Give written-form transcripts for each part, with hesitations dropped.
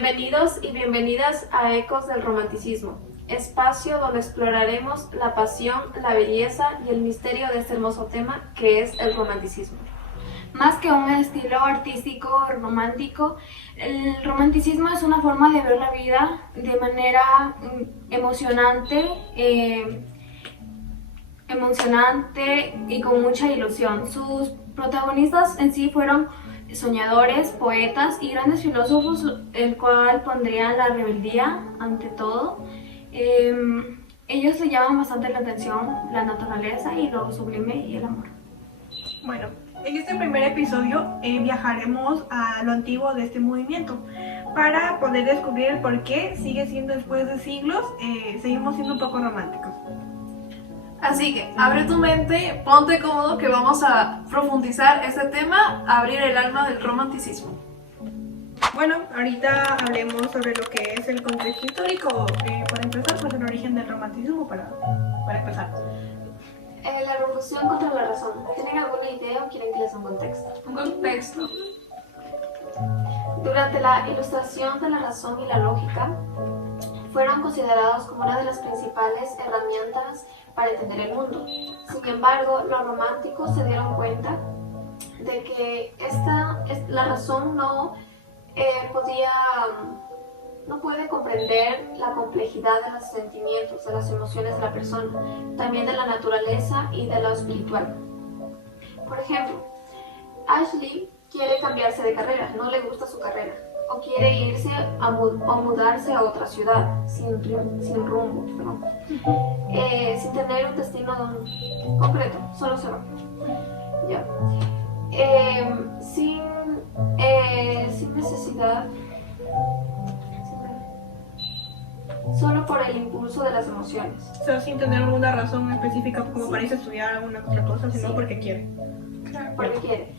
Bienvenidos y bienvenidas a Ecos del Romanticismo, espacio donde exploraremos la pasión, la belleza y el misterio de este hermoso tema que es el romanticismo. Más que un estilo artístico romántico, el romanticismo es una forma de ver la vida de manera emocionante y con mucha ilusión. Sus protagonistas en sí fueron soñadores, poetas y grandes filósofos, el cual pondrían la rebeldía ante todo. Ellos le llaman bastante la atención la naturaleza y lo sublime y el amor. Bueno, en este primer episodio viajaremos a lo antiguo de este movimiento para poder descubrir por qué sigue siendo después de siglos, seguimos siendo un poco románticos. Así que abre tu mente, ponte cómodo que vamos a profundizar este tema, abrir el alma del romanticismo. Bueno, ahorita hablemos sobre lo que es el contexto histórico. Para empezar, pues el origen del romanticismo para empezar. La revolución contra la razón. ¿Tienen alguna idea o quieren que les dé un contexto? Un contexto. Durante la ilustración de la razón y la lógica, fueron considerados como una de las principales herramientas para entender el mundo. Sin embargo, los románticos se dieron cuenta de que la razón no puede comprender la complejidad de los sentimientos, de las emociones de la persona, también de la naturaleza y de lo espiritual. Por ejemplo, Ashley quiere cambiarse de carrera, no le gusta su carrera, o quiere irse o mudarse a otra ciudad sin rumbo, sin tener un destino concreto, solo se va. Ya. Sin necesidad, solo por el impulso de las emociones. O sea, sin tener alguna razón específica como para irse a estudiar alguna otra cosa, sino porque quiere. Porque quiere,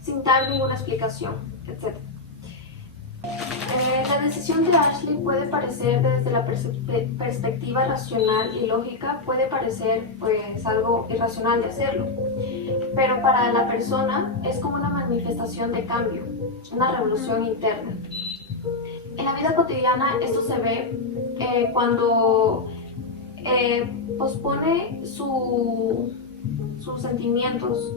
sin dar ninguna explicación, etc. La decisión de Ashley puede parecer, desde la perspectiva racional y lógica, puede parecer pues algo irracional de hacerlo, pero para la persona es como una manifestación de cambio, una revolución interna. En la vida cotidiana esto se ve cuando pospone sus sentimientos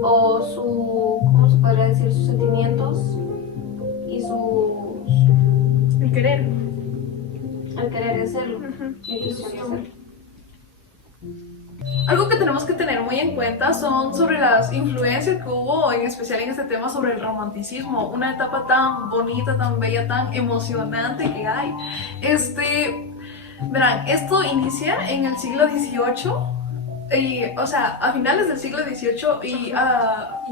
o ¿cómo se podría decir? Sus sentimientos y El querer. el querer de hacerlo, la ilusión de hacerlo. Algo que tenemos que tener muy en cuenta son sobre las influencias que hubo, en especial en este tema sobre el romanticismo, una etapa tan bonita, tan bella, tan emocionante que hay. Verán, esto inicia en el siglo XVIII, o sea, a finales del siglo XVIII y a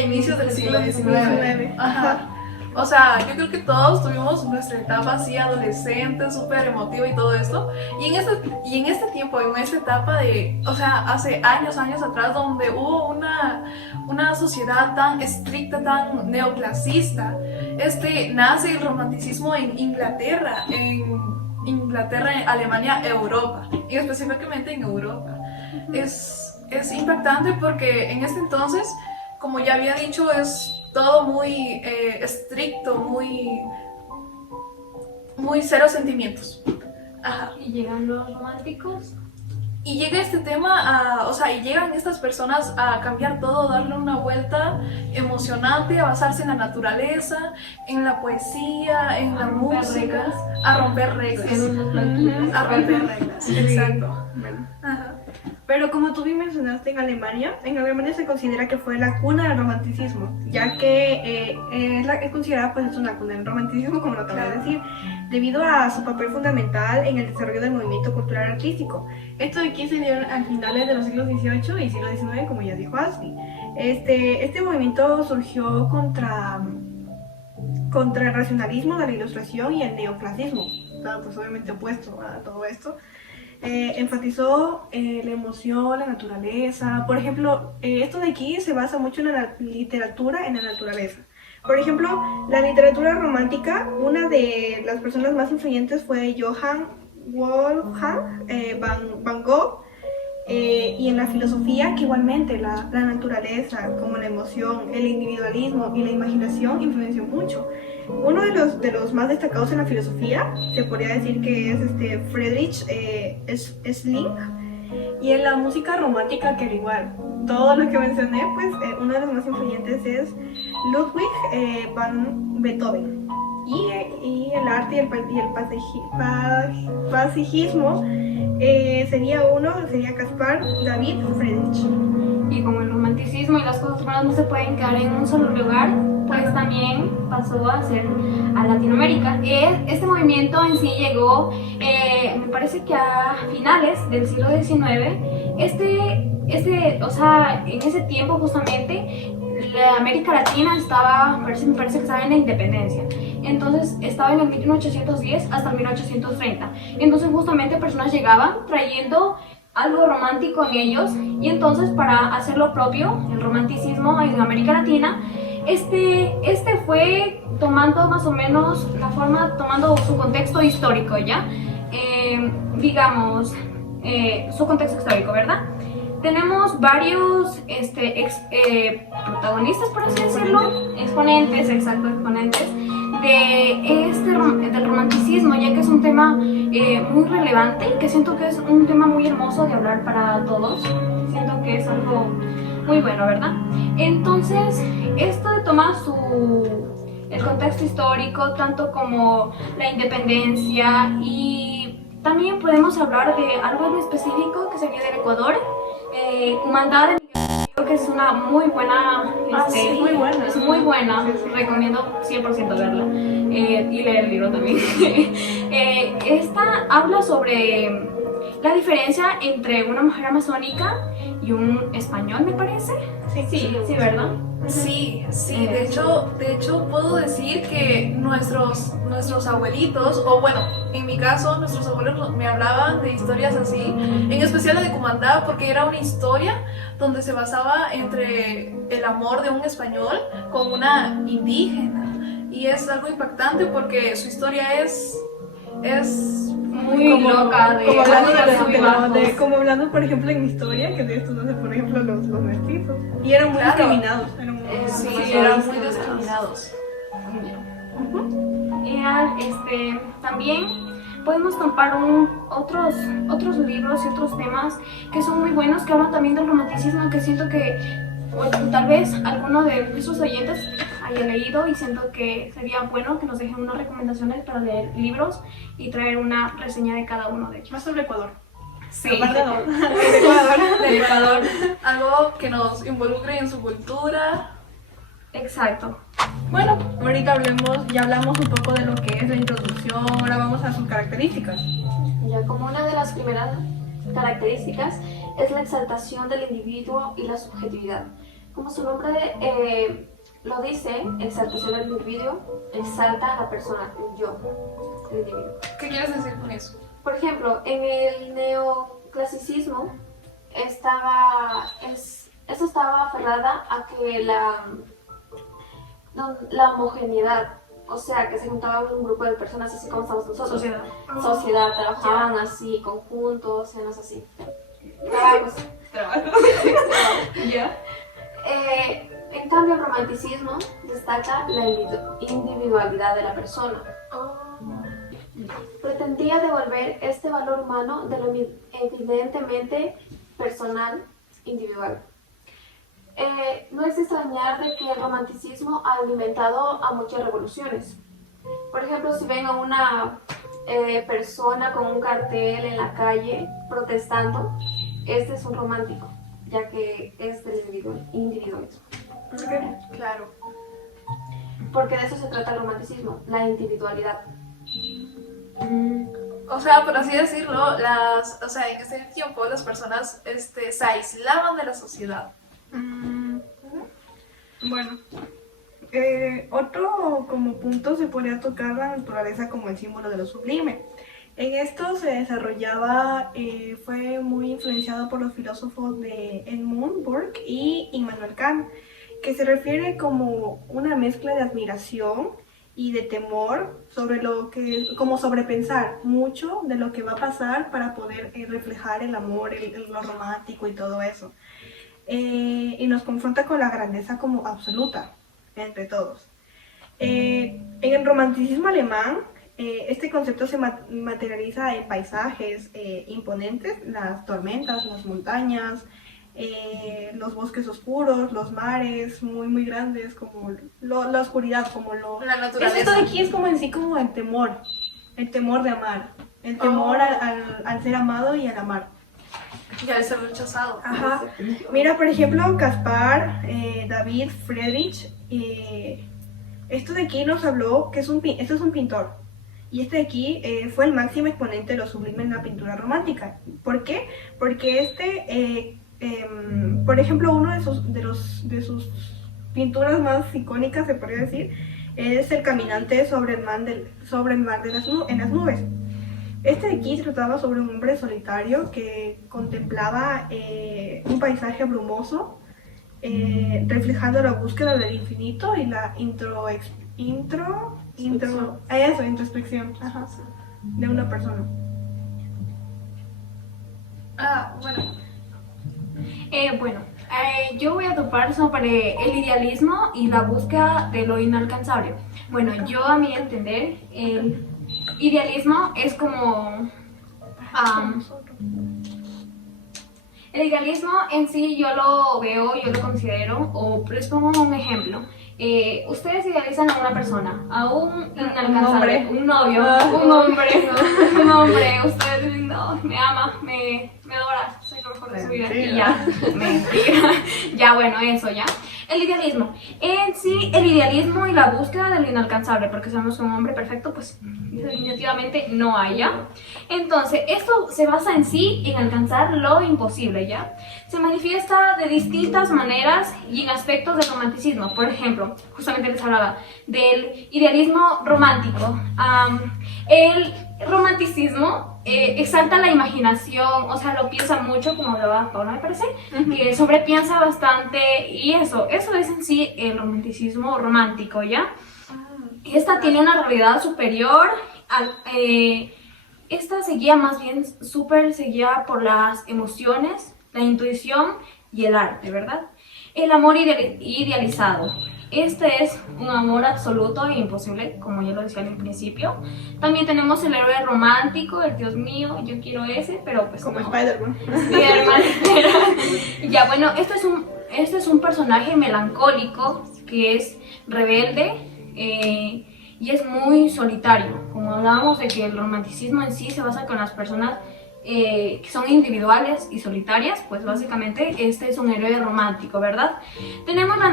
inicios del siglo XIX. Ajá. O sea, yo creo que todos tuvimos nuestra etapa así adolescente, súper emotiva y todo esto. Y en este tiempo, en esta etapa o sea, hace años atrás, donde hubo una sociedad tan estricta, tan neoclasista, nace el romanticismo en Inglaterra, Alemania, Europa, y específicamente en Europa. Es impactante porque en este entonces, como ya había dicho, es todo muy estricto, muy cero sentimientos. Ajá. Y llegan los románticos. Y llega este tema y llegan estas personas a cambiar todo, darle una vuelta emocionante, a basarse en la naturaleza, en la poesía, en la música, a romper reglas. A romper reglas, exacto. Ajá. Pero como tú bien mencionaste, en Alemania se considera que fue la cuna del romanticismo, ya que es considerada pues es una cuna del romanticismo, como lo acabo de decir, debido a su papel fundamental en el desarrollo del movimiento cultural artístico. Esto de aquí se dio a finales de los siglos XVIII y siglo XIX, como ya dijo Ashley. Este movimiento surgió contra el racionalismo de la ilustración y el neoclasismo, pues obviamente opuesto a todo esto. Enfatizó la emoción, la naturaleza. Por ejemplo, esto de aquí se basa mucho en la literatura, en la naturaleza. Por ejemplo, la literatura romántica, una de las personas más influyentes fue Johann Wolfgang van Gogh, Y en la filosofía, que igualmente la naturaleza, como la emoción, el individualismo y la imaginación influenció mucho. Uno de los más destacados en la filosofía se podría decir que es Friedrich Schlegel. Y en la música romántica, que al igual, todo lo que mencioné, pues uno de los más influyentes es Ludwig van Beethoven. Y el arte y el paisajismo sería Caspar David Friedrich. Y como el romanticismo y las cosas buenas no se pueden quedar en un solo lugar, pues también pasó a ser a Latinoamérica. Este movimiento en sí llegó, me parece que a finales del siglo XIX. O sea, en ese tiempo justamente la América Latina me parece que estaba en la independencia. Entonces estaba en el 1810 hasta el 1830. Entonces justamente personas llegaban trayendo algo romántico en ellos, y entonces para hacer lo propio, el romanticismo en América Latina, este fue tomando más o menos la forma, tomando su contexto histórico, ¿ya? Digamos, su contexto histórico, ¿verdad? Tenemos varios protagonistas, por así decirlo, exponentes del romanticismo, ya que es un tema muy relevante y que siento que es un tema muy hermoso de hablar para todos. Siento que es algo muy bueno, ¿verdad? Entonces, esto de tomar el contexto histórico, tanto como la independencia, y también podemos hablar de algo en específico que sería del Ecuador, Cumandá de Miguel, creo que es una muy buena, sí, muy buena. Es muy buena, recomiendo 100% verla, y leer el libro también. Esta habla sobre la diferencia entre una mujer amazónica y un español, me parece. Sí, ¿verdad? Sí, de hecho puedo decir que nuestros abuelitos, o bueno, en mi caso, nuestros abuelos me hablaban de historias así, en especial la de Cumandá, porque era una historia donde se basaba entre el amor de un español con una indígena, y es algo impactante porque su historia es muy loca, como hablando, por ejemplo, en mi historia, que de esto no sé, por ejemplo, los mestizos, y eran muy discriminados, eran muy discriminados. También podemos comparar otros libros y otros temas que son muy buenos, que hablan también del romanticismo, que siento que tal vez alguno de nuestros oyentes haya leído, y siento que sería bueno que nos dejen unas recomendaciones para leer libros y traer una reseña de cada uno de ellos. Más sobre Ecuador. Sí, de Ecuador. Algo que nos involucre en su cultura. Exacto. Bueno, ahorita ya hablamos un poco de lo que es la introducción, ahora vamos a sus características. Ya, como una de las primeras características es la exaltación del individuo y la subjetividad. Como su nombre lo dice, exaltación del individuo, exalta a la persona, el yo, el individuo. ¿Qué quieres decir con eso? Por ejemplo, en el neoclasicismo estaba aferrada a que la homogeneidad, o sea, que se juntaban un grupo de personas así como estamos nosotros. Sociedad, trabajaban así, conjuntos, cenas así. Trabajos. ¿Ya? En cambio, el romanticismo destaca la individualidad de la persona. Pretendía devolver este valor humano de lo evidentemente personal, individual. No es extrañar de que el romanticismo ha alimentado a muchas revoluciones. Por ejemplo, si ven a una persona con un cartel en la calle protestando, este es un romántico, ya que es del individualismo. Claro. Porque de eso se trata el romanticismo, la individualidad. O sea, por así decirlo, en ese tiempo las personas se aislaban de la sociedad. Bueno, otro como punto se podría tocar la naturaleza como el símbolo de lo sublime. En esto se desarrollaba, fue muy influenciado por los filósofos de Edmund Burke y Immanuel Kant, que se refiere como una mezcla de admiración y de temor sobre lo que, como sobrepensar mucho de lo que va a pasar para poder reflejar el amor, lo romántico y todo eso. Y nos confronta con la grandeza como absoluta entre todos. En el romanticismo alemán, este concepto se materializa en paisajes imponentes, las tormentas, las montañas, los bosques oscuros, los mares muy muy grandes, como la oscuridad, como la naturaleza. Esto de aquí es como en sí como el temor de amar, el temor al ser amado y al amar. Ya de ser rechazado. Ajá. Mira, por ejemplo, Caspar, David Friedrich, esto de aquí nos habló que esto es un pintor. Y este de aquí fue el máximo exponente de lo sublime en la pintura romántica. ¿Por qué? Porque por ejemplo, uno de sus pinturas más icónicas, se podría decir, es El caminante sobre el mar en las nubes. Este de aquí trataba sobre un hombre solitario que contemplaba un paisaje brumoso, reflejando la búsqueda del infinito y la introspección, ajá, de una persona. Yo voy a topar sobre el idealismo y la búsqueda de lo inalcanzable. Bueno, yo a mi entender, el idealismo es como... el idealismo en sí yo lo veo, yo lo considero, o les pongo un ejemplo. Ustedes idealizan a una persona, a un inalcanzable, un novio, un hombre, ustedes dicen, no, me ama, me adora, soy lo mejor de su vida, y ya, mentira, ya bueno, eso ya. El idealismo, en sí, el idealismo y la búsqueda de lo inalcanzable, porque sabemos que un hombre perfecto, pues definitivamente no hay, ¿ya? Entonces, esto se basa en sí en alcanzar lo imposible, ¿ya? Se manifiesta de distintas maneras y en aspectos del romanticismo. Por ejemplo, justamente les hablaba del idealismo romántico. El romanticismo exalta la imaginación, o sea, lo piensa mucho, como hablaba Paula, me parece, que sobrepiensa bastante, y eso es en sí el romanticismo romántico, ¿ya? Esta tiene una realidad superior, esta se guía más bien, se guía por las emociones, la intuición y el arte, ¿verdad? El amor idealizado. Este es un amor absoluto e imposible, como ya lo decía en el principio. También tenemos el héroe romántico, el Dios mío, yo quiero ese, pero pues como no. Spider-Man. Spider-Man. Ya, bueno, este es un personaje melancólico que es rebelde y es muy solitario. Como hablábamos de que el romanticismo en sí se basa con las personas que son individuales y solitarias, pues básicamente este es un héroe romántico, ¿verdad? Tenemos la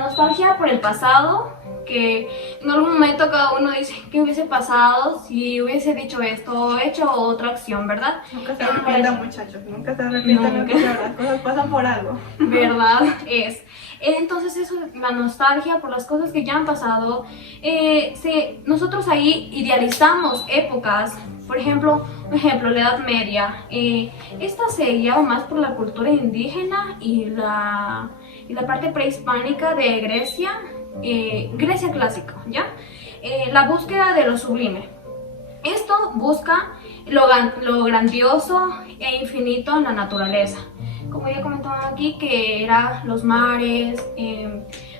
nostalgia por el pasado, que en algún momento cada uno dice qué hubiese pasado si hubiese dicho esto o hecho otra acción, ¿verdad? Nunca se arrepientan, muchachos, nunca se arrepientan, las cosas pasan por algo. ¿Verdad? Entonces eso, la nostalgia por las cosas que ya han pasado, nosotros ahí idealizamos épocas. Por ejemplo, la Edad Media. Esta se guiaba más por la cultura indígena y la parte prehispánica de Grecia, Grecia clásica, ¿ya? La búsqueda de lo sublime. Esto busca lo grandioso e infinito en la naturaleza. Como ya comentaba aquí, que eran los mares.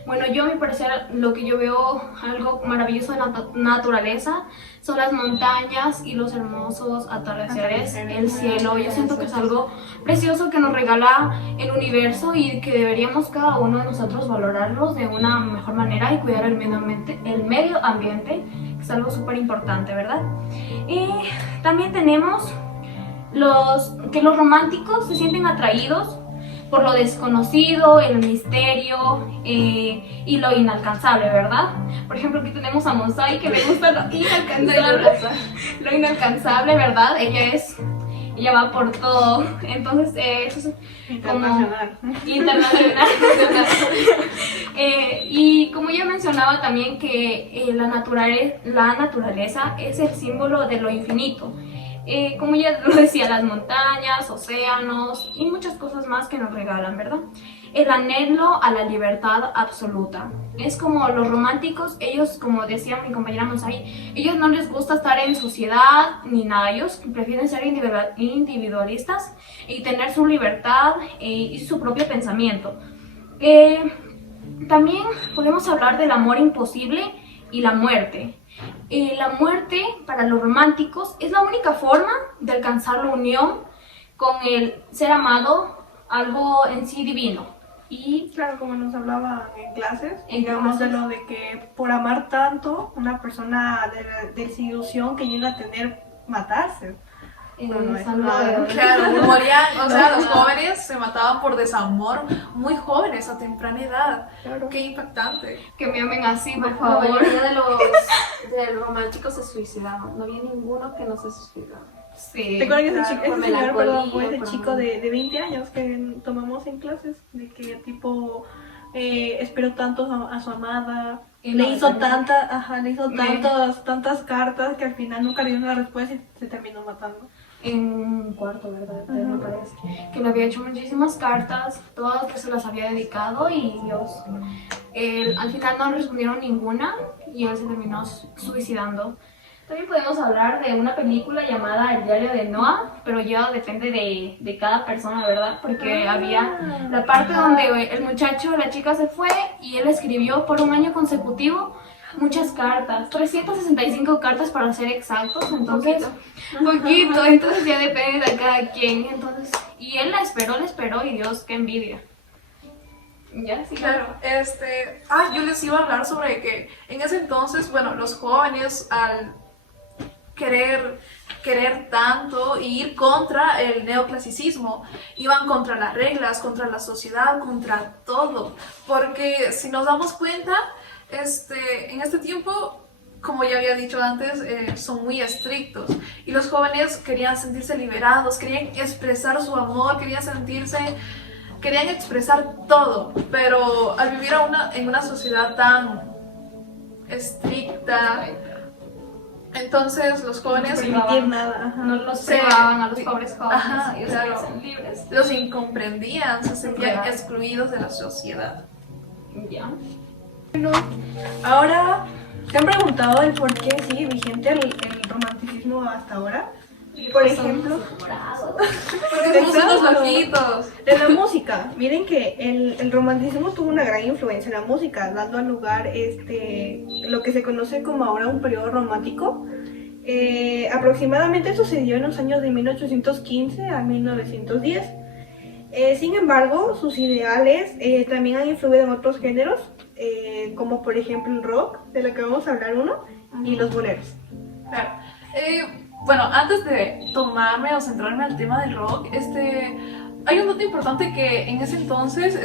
Bueno, yo a mi parecer lo que yo veo algo maravilloso de la naturaleza son las montañas y los hermosos atardeceres, el cielo. Yo siento que es algo precioso que nos regala el universo y que deberíamos cada uno de nosotros valorarlos de una mejor manera y cuidar el medio ambiente, que es algo súper importante, ¿verdad? Y también tenemos que los románticos se sienten atraídos por lo desconocido, el misterio y lo inalcanzable, ¿verdad? Por ejemplo, aquí tenemos a Monsai, que le gusta lo inalcanzable, ¿verdad? Ella va por todo, entonces eso es internacional. Internacional. Y como ya mencionaba también que la naturaleza es el símbolo de lo infinito. Como ya lo decía, las montañas, océanos y muchas cosas más que nos regalan, ¿verdad? el anhelo a la libertad absoluta. Es como los románticos, ellos, como decía mi compañera Mosai, ellos no les gusta estar en sociedad ni nada, ellos prefieren ser individualistas y tener su libertad y su propio pensamiento. También podemos hablar del amor imposible y la muerte. La muerte para los románticos es la única forma de alcanzar la unión con el ser amado, algo en sí divino. Y Claro, como nos hablaba en clases, En digamos de clases. lo de que por amar tanto, una persona de desilusión que llega a tener matarse. Bueno, es nada. Claro, morían, o sea, los jóvenes se mataban por desamor muy jóvenes a temprana edad. Claro. Qué impactante. que me amen así, por La favor. mayoría de los románticos se suicidaban. No había ninguno que no se suicidara. Sí. Recuerden ese, Claro, chico, por ese señor, perdón, melancolía, fue ese por chico amor. de 20 años que tomamos en clases, de que tipo esperó tanto a su amada, Y le no, hizo también. le hizo tantas cartas que al final nunca le dio una respuesta y se terminó matando. En un cuarto, ¿verdad? Me parece. Que le había hecho muchísimas cartas, todas que se las había dedicado y Dios. Al final no respondieron ninguna y él se terminó suicidando. También podemos hablar de una película llamada El diario de Noah, pero ya depende de cada persona, ¿verdad? Porque había la parte donde el muchacho, la chica se fue y él escribió por un año consecutivo muchas cartas, 365 cartas para ser exactos, entonces poquito, entonces ya depende de cada quien, entonces, y él la esperó y Dios, qué envidia. Ya, sí, Claro, yo les iba a hablar sobre que en ese entonces, bueno, los jóvenes al querer tanto y ir contra el neoclasicismo, iban contra las reglas, contra la sociedad, contra todo, porque si nos damos cuenta, en este tiempo, como ya había dicho antes, son muy estrictos y los jóvenes querían sentirse liberados, querían expresar su amor, querían expresar todo, pero al vivir en una sociedad tan estricta, entonces los jóvenes Permitir nada. Ajá. no los se- privaban a los pobres jóvenes, Ajá, ellos claro. querían ser libres. los incomprendían, se sentían Claro. excluidos de la sociedad. Ya. Ahora, ¿te han preguntado el por qué sigue vigente el romanticismo hasta ahora? Por ejemplo, Porque somos unos Exacto. loquitos. de la música. Miren que el romanticismo tuvo una gran influencia en la música, dando al lugar lo que se conoce como ahora un periodo romántico. Aproximadamente sucedió en los años de 1815 a 1910. Sin embargo, sus ideales también han influido en otros géneros, como por ejemplo el rock, de lo que vamos a hablar y los boleros. Claro. Bueno, antes de tomarme o centrarme al tema del rock, hay un dato importante que en ese entonces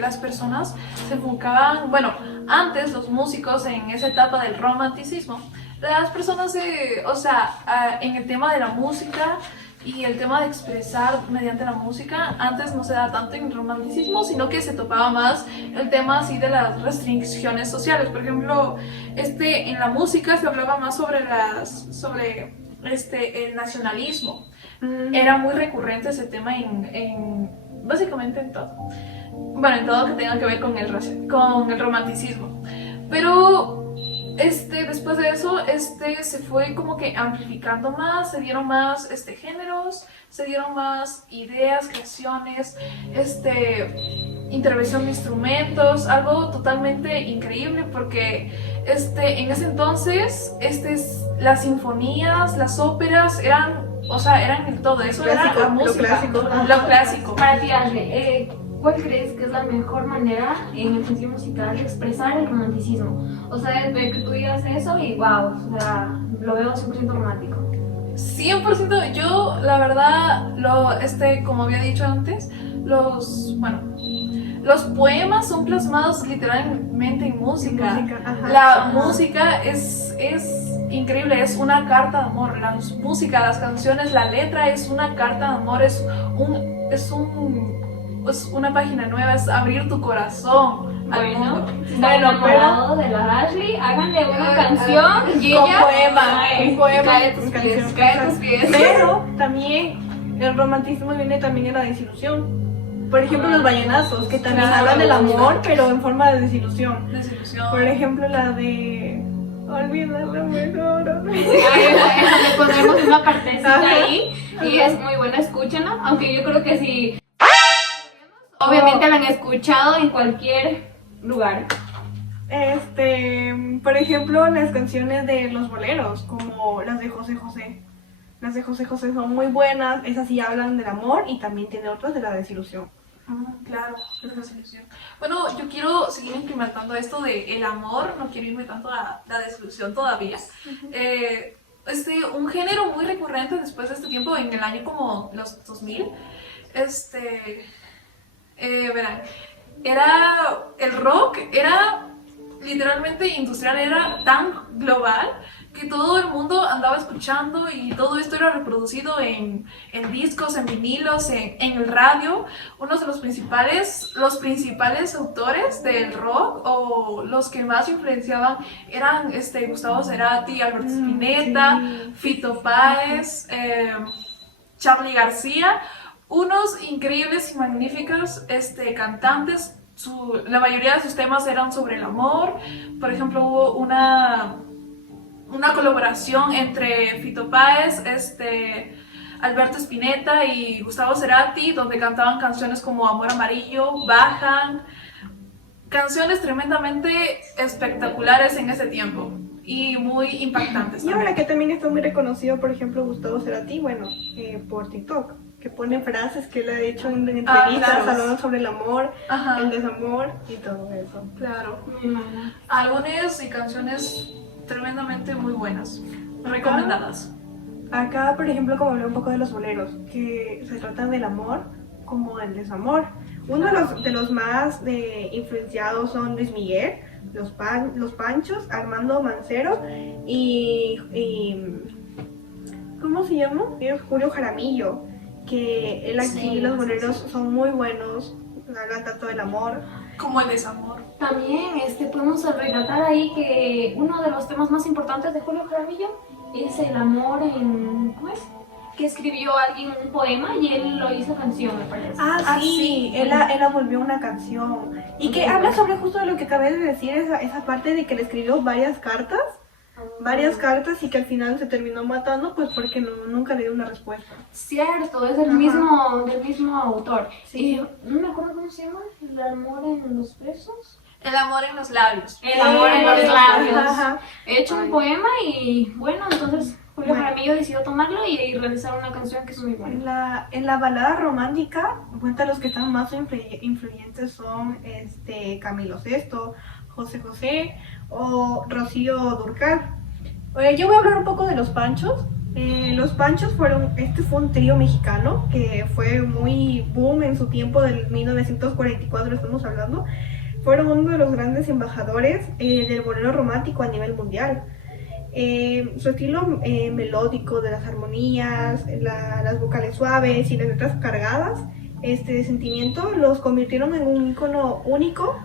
las personas se enfocaban, bueno, antes los músicos en esa etapa del romanticismo, las personas, en el tema de la música y el tema de expresar mediante la música, antes no se da tanto en el romanticismo, sino que se topaba más el tema así de las restricciones sociales. Por ejemplo, en la música se hablaba más sobre el nacionalismo. Era muy recurrente ese tema básicamente en todo. Bueno, en todo que tenga que ver con el romanticismo. Pero después de eso, se fue como que amplificando más, se dieron más géneros, se dieron más ideas, creaciones, intervención de instrumentos, algo totalmente increíble porque en ese entonces las sinfonías, las óperas eran el todo, eso era la música, lo clásico. Para ti, Ashley, ¿cuál crees que es la mejor manera en el sentido musical de expresar el romanticismo? O sea, de que tú digas eso y wow, o sea, lo veo 100% romántico. 100%, yo la verdad, como había dicho antes, los poemas son plasmados literalmente en música. Ajá. La música es increíble, es una carta de amor. La música, las canciones, la letra es una carta de amor, es una página nueva, es abrir tu corazón al mundo. Si están enamorados de la Ashley, háganle una canción y Con ella un poema, cae a tus pies, canción. cae a tus pies. Pero también el romanticismo viene también en la desilusión. Por ejemplo, los vallenatos, que también Claro, hablan del amor, claro. pero en forma de desilusión. Desilusión. Por ejemplo, la de... Olvidar lo mejor. Eso le pondremos una partecita Ajá. ahí y es muy buena, escúchenla, aunque yo creo que sí, obviamente la han escuchado en cualquier lugar. Por ejemplo, las canciones de los boleros, como las de José José. Las de José José son muy buenas, esas sí hablan del amor y también tiene otras de la desilusión. Claro, es desilusión. Bueno, yo quiero seguir implementando esto de el amor, no quiero irme tanto a la desilusión todavía. Un género muy recurrente después de este tiempo, en el año como los 2000, verán, era el rock, era literalmente industrial, era tan global que todo el mundo andaba escuchando y todo esto era reproducido en discos, en vinilos, en el radio. Uno de los principales autores del rock o los que más influenciaban eran Gustavo Cerati, Alberto Spinetta, sí. Fito Páez, Charly García, unos increíbles y magníficos cantantes. La mayoría de sus temas eran sobre el amor. Por ejemplo, hubo una colaboración entre Fito Páez, Alberto Spinetta y Gustavo Cerati, donde cantaban canciones como Amor Amarillo, Bajan, canciones tremendamente espectaculares en ese tiempo y muy impactantes. Y también. ahora que también está muy reconocido, por ejemplo, Gustavo Cerati, bueno, por TikTok, que pone frases que él ha dicho en entrevistas, claro. hablando sobre el amor, Ajá. el desamor y todo eso. Claro. Álbumes y canciones tremendamente muy buenas, recomendadas. Acá, por ejemplo, como hablé un poco de los boleros, que se tratan del amor como del desamor. Uno de los más influenciados son Luis Miguel, los Panchos, Armando Mancero y ¿cómo se llama? Julio Jaramillo, que él aquí Sí, los sí, boleros sí. son muy buenos, hablan tanto del amor. Como el desamor. También podemos rescatar ahí que uno de los temas más importantes de Julio Jaramillo es el amor ¿cómo es? Que escribió alguien un poema y él lo hizo canción, me parece. Ah, sí, él la volvió una canción. Y que habla sobre justo de lo que acabé de decir, esa parte de que le escribió varias cartas y que al final se terminó matando, pues porque nunca le dio una respuesta. Cierto, es del mismo autor. Sí. No me acuerdo cómo se llama, el amor en los besos. El amor en los labios. El amor en los labios. Ajá. He hecho un poema y bueno, entonces Julio Bueno. Jaramillo decidió tomarlo y realizar una canción que es muy buena. En la balada romántica, cuenta los que están más influyentes son Camilo Sesto, José José o Rocío Dúrcal. Yo voy a hablar un poco de los Panchos. Los Panchos fue un trío mexicano que fue muy boom en su tiempo, del 1944 estamos hablando. Fueron uno de los grandes embajadores del bolero romántico a nivel mundial. Su estilo melódico de las armonías, las vocales suaves y las letras cargadas de sentimiento los convirtieron en un icono único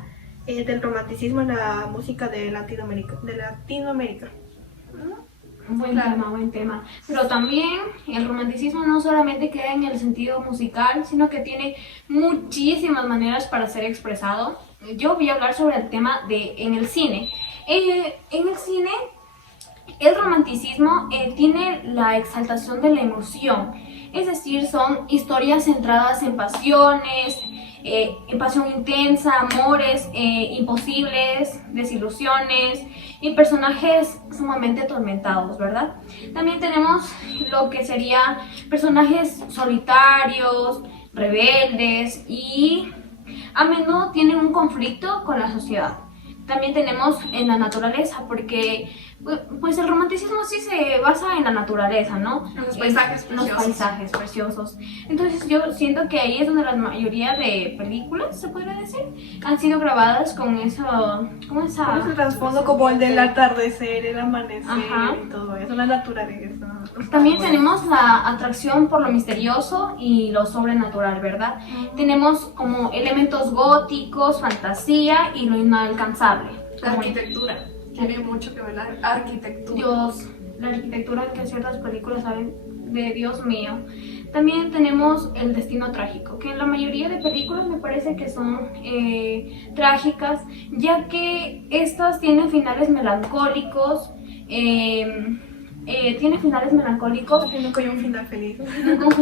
del romanticismo en la música de Latinoamérica. Buen tema. Pero también el romanticismo no solamente queda en el sentido musical, sino que tiene muchísimas maneras para ser expresado. Yo voy a hablar sobre el tema en el cine. En el cine, el romanticismo tiene la exaltación de la emoción. Es decir, son historias centradas en pasiones, en pasión intensa, amores imposibles, desilusiones y personajes sumamente atormentados, ¿verdad? También tenemos lo que serían personajes solitarios, rebeldes y a menudo tienen un conflicto con la sociedad. También tenemos en la naturaleza, porque pues el romanticismo sí se basa en la naturaleza, ¿no? En los paisajes En los preciosos. paisajes preciosos. Entonces yo siento que ahí es donde la mayoría de películas, se podría decir, han sido grabadas con esa... Con ese trasfondo como el del atardecer, el amanecer Ajá. y todo eso, la naturaleza. También tenemos la atracción por lo misterioso y lo sobrenatural, ¿verdad? Tenemos como elementos góticos, fantasía y lo inalcanzable. La Como arquitectura. Tiene mucho que ver la arquitectura. Dios, la arquitectura que ciertas películas saben de Dios mío. También tenemos el destino trágico, que en la mayoría de películas me parece que son trágicas, ya que estas tienen finales melancólicos. Tiene finales melancólicos. Porque nunca hay un final feliz.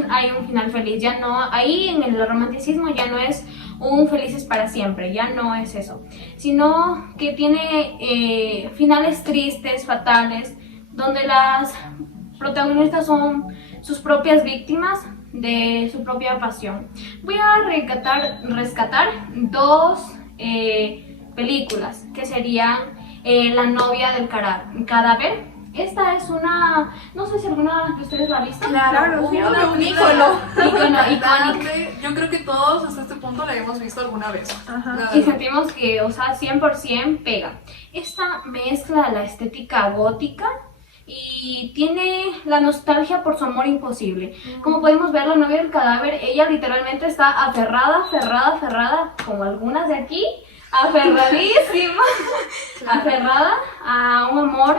Hay un final feliz, ya no, ahí en el romanticismo ya no es un felices para siempre, ya no es eso, sino que tiene finales tristes, fatales, donde las protagonistas son sus propias víctimas de su propia pasión. Voy a rescatar dos películas, que serían La novia del cadáver. Esta es una, no sé si alguna de ustedes la ha visto. Claro, sí, un ícono. Icónica. Yo creo que todos hasta este punto la hemos visto alguna vez. Ajá. La Y verdad. sentimos que, o sea, 100% pega. Esta mezcla la estética gótica y tiene la nostalgia por su amor imposible. Como podemos ver, la novia del cadáver, ella literalmente está aferrada, como algunas de aquí, aferradísima, aferrada a un amor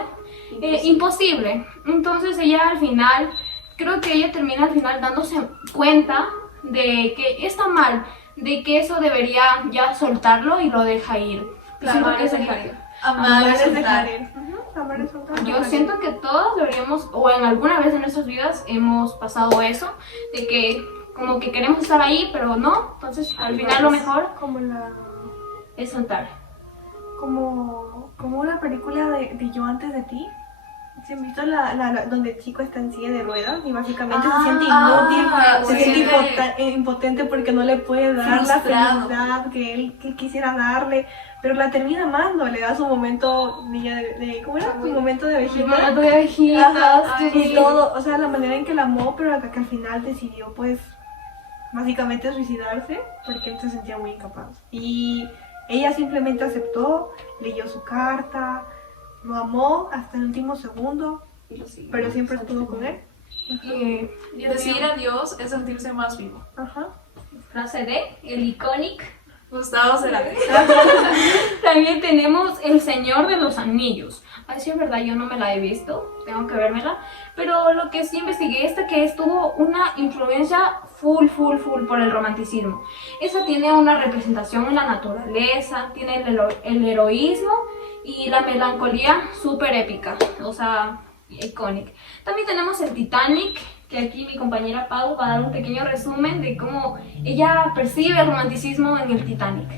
imposible. Entonces ella al final, creo que ella termina al final dándose cuenta de que está mal, de que eso debería ya soltarlo y lo deja ir. Claro, Siento que es dejar dejar ir. Amar es Es soltar. dejar ir. Ujú, amar es soltar. Yo siento que todos deberíamos, o en alguna vez en nuestras vidas hemos pasado eso, de que como que queremos estar ahí, pero no. Entonces al final lo mejor Como la... es soltar. Como una película de Yo antes de ti. ¿Se han visto donde el chico está en silla de ruedas y básicamente se siente inútil, se siente impotente porque no le puede dar la Frustrado. felicidad que él quisiera darle, pero la termina amando, le da su momento ¿cómo era? Su momento de vejita. Ajá, y todo, o sea, la manera en que la amó, pero que al final decidió pues básicamente suicidarse porque él se sentía muy incapaz. Y ella simplemente aceptó, leyó su carta, lo amó hasta el último segundo, pero siempre estuvo con él. Decir adiós es sentirse más vivo. Ajá. Frase de el icónico. Gustavo Cerati. También tenemos El Señor de los Anillos. A decir verdad, yo no me la he visto, tengo que vérmela. Pero lo que sí investigué es que tuvo una influencia full por el romanticismo. Esa tiene una representación en la naturaleza, tiene el heroísmo y la melancolía súper épica, o sea, icónica. También tenemos el Titanic, que aquí mi compañera Pau va a dar un pequeño resumen de cómo ella percibe el romanticismo en el Titanic.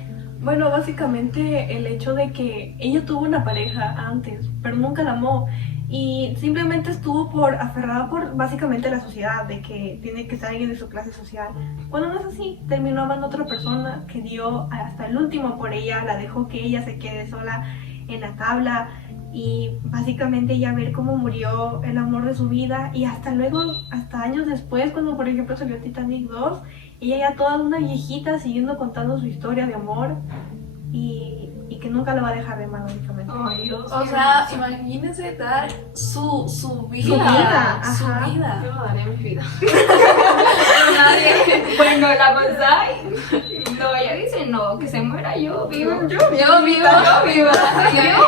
Bueno, básicamente el hecho de que ella tuvo una pareja antes, pero nunca la amó. Y simplemente estuvo aferrada por básicamente la sociedad, de que tiene que estar alguien de su clase social. Cuando no es así, terminó amando a otra persona que dio hasta el último por ella, la dejó que ella se quede sola en la tabla. Y básicamente ella ver cómo murió el amor de su vida y hasta luego, hasta años después, cuando por ejemplo salió Titanic 2, ella ya toda una viejita siguiendo contando su historia de amor y que nunca lo va a dejar de mano básicamente. Ay, Dios, O sea, imagínense dar su vida. Su vida, Su ajá. vida. yo daría mi vida. Bueno, la cosa, no, ella dice no, que se muera yo vivo. Yo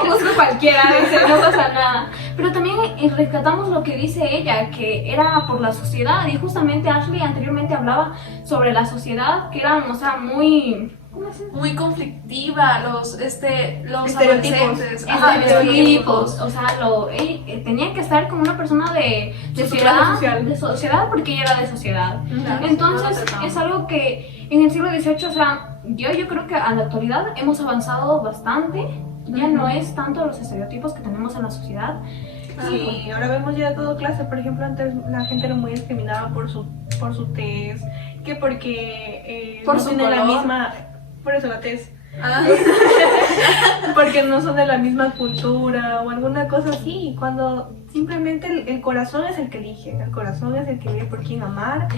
busco cualquiera, dice, no pasa nada. Pero también rescatamos lo que dice ella, que era por la sociedad, y justamente Ashley anteriormente hablaba sobre la sociedad, que eran, o sea, muy... ¿cómo se dice? Muy conflictiva, los Estereotipos. adolescentes. Ajá, Estereotipos, o sea, tenía que estar como una persona de Su sociedad, clase social. de sociedad, porque ella era de sociedad. Claro, Entonces no lo tratamos. es algo que en el siglo XVIII, o sea, yo creo que a la actualidad hemos avanzado bastante, ya no es tanto los estereotipos que tenemos en la sociedad. Sí, ahora vemos ya de todo clase. Por ejemplo, antes la gente era muy discriminada por su tez, que porque Por no su tienen la color. misma, por eso la tez, Ah, porque no son de la misma cultura o alguna cosa así. Cuando simplemente el corazón es el que elige, el corazón es el que elige por quién amar.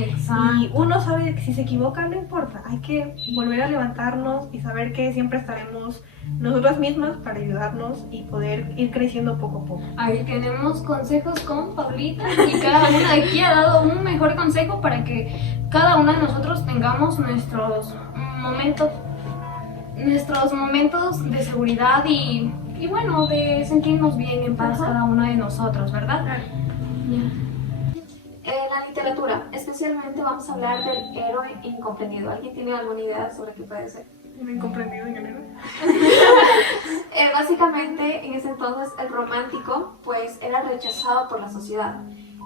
Y uno sabe que si se equivoca no importa, hay que volver a levantarnos y saber que siempre estaremos nosotras mismas para ayudarnos y poder ir creciendo poco a poco. Ahí tenemos consejos con Paulita y cada una de aquí ha dado un mejor consejo para que cada una de nosotros tengamos nuestros momentos de seguridad y bueno, de sentirnos bien en paz cada una de nosotros, ¿verdad? La literatura, especialmente vamos a hablar del héroe incomprendido. ¿Alguien tiene alguna idea sobre qué puede ser? Incomprendido en el héroe. Básicamente, en ese entonces, el romántico pues era rechazado por la sociedad.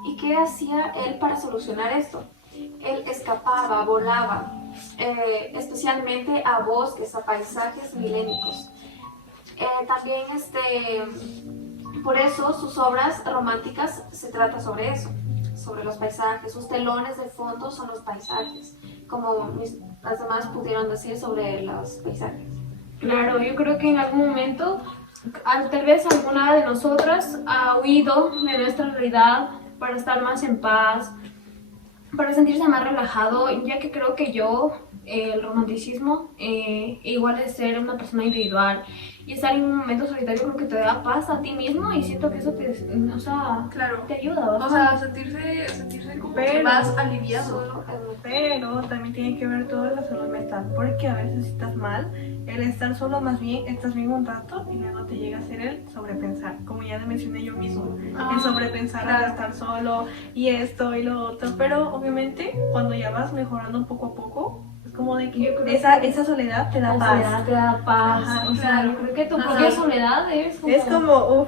¿Y qué hacía él para solucionar esto? Él escapaba, volaba, especialmente a bosques, a paisajes milénicos. También por eso sus obras románticas se trata sobre eso, sobre los paisajes. Sus telones de fondo son los paisajes, como las demás pudieron decir sobre los paisajes. Claro, yo creo que en algún momento, tal vez alguna de nosotras ha huido de nuestra realidad para estar más en paz, para sentirse más relajado, ya que creo que el romanticismo, igual es ser una persona individual y estar en un momento solitario, creo que te da paz a ti mismo y siento que eso Claro. te ayuda bastante. O sea, sentirse como que más aliviado. Pero también tiene que ver toda la salud mental, porque a veces si estás mal, el estar solo más bien, estás bien un rato y luego te llega a ser el sobrepensar, como ya le mencioné yo mismo, el sobrepensar al estar solo y esto y lo otro, pero obviamente cuando ya vas mejorando poco a poco, es como de que esa soledad te da La paz. soledad te da paz. Ajá, O sea, claro. yo creo que tu propia soledad es como,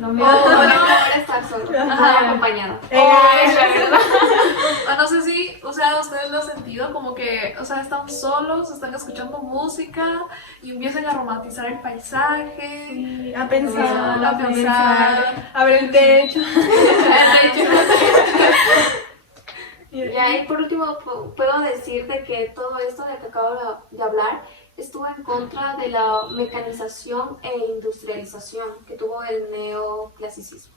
lo O mejor. ahora estar solo, estar acompañado. La verdad. O no sé si, o sea, ustedes lo han sentido como que, o sea, están solos, están escuchando música y empiezan a romantizar el paisaje, sí, a pensar, a pensar. a ver el techo. Ya, y por último, puedo decir de que todo esto de que acabo de hablar estuvo en contra de la mecanización e industrialización que tuvo el neoclasicismo.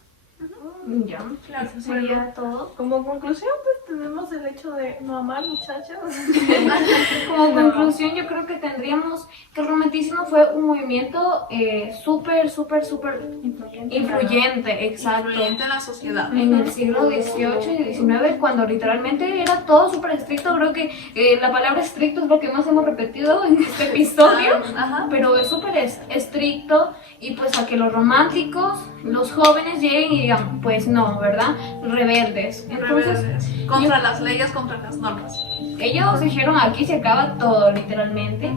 Ya, Claro, eso sería todo. Como conclusión, pues tenemos el hecho de no amar, muchachos. Como conclusión, yo creo que tendríamos que el romanticismo fue un movimiento súper influyente, exacto. Influyente en la sociedad. En el siglo XVIII y XIX, cuando literalmente era todo súper estricto. Creo que la palabra estricto es lo que más hemos repetido en este episodio, Ajá. pero es súper estricto, y pues a que los románticos, los jóvenes lleguen y digan, pues no, ¿verdad? Rebeldes. Entonces, Rebeldes. Contra las leyes, contra las normas. ellos dijeron, aquí se acaba todo, literalmente.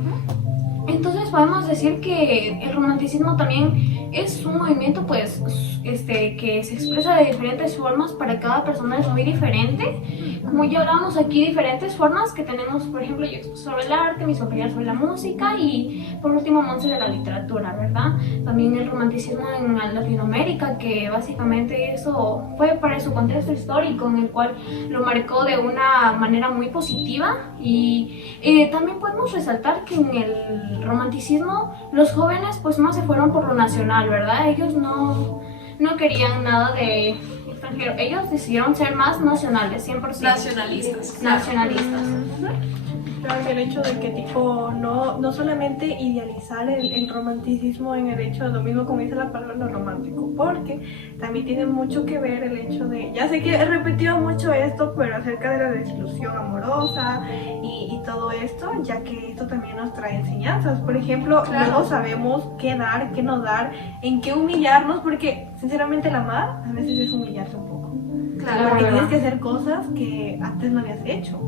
Entonces podemos decir que el romanticismo también es un movimiento pues que se expresa de diferentes formas. Para cada persona es muy diferente. Como ya hablábamos aquí, diferentes formas que tenemos, por ejemplo, yo sobre el arte, mis compañeras sobre la música y por último Monse de la literatura, ¿verdad? También el romanticismo en Latinoamérica, que básicamente eso fue para su contexto histórico en el cual lo marcó de una manera muy positiva. Y también podemos resaltar que en el romanticismo los jóvenes pues más se fueron por lo nacional, ¿verdad? Ellos no querían nada de extranjero, ellos decidieron ser más nacionales, 100%. Nacionalistas. Nacionalistas. Claro, el hecho de que tipo no solamente idealizar el romanticismo en el hecho de lo mismo como dice la palabra lo romántico, porque también tiene mucho que ver el hecho de, ya sé que he repetido mucho esto, pero acerca de la desilusión amorosa y todo esto, ya que esto también nos trae enseñanzas. Por ejemplo, luego sabemos qué dar, qué no dar, en qué humillarnos, porque sinceramente el amar a veces es humillarte un poco. Claro. Porque tienes que hacer cosas que antes no habías hecho.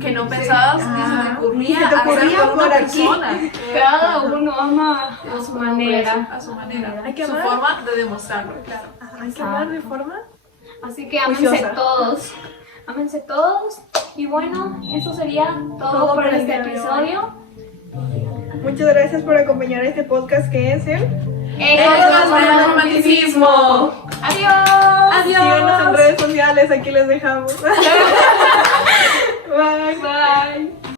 Que no pensabas ni se te ocurría hacer por una persona. Cada uno ama a su manera. A su manera. Hay que Su amar. forma de demostrarlo, claro. Hay que amar de forma. Así que ámense Juiciosa. todos. Ámense todos. Y bueno, eso sería todo por el este día de hoy. episodio. Muchas gracias por acompañar este podcast que es el ¡Ecos del romanticismo! ¡Adiós! Síganos en redes sociales, aquí les dejamos. Bye. Bye.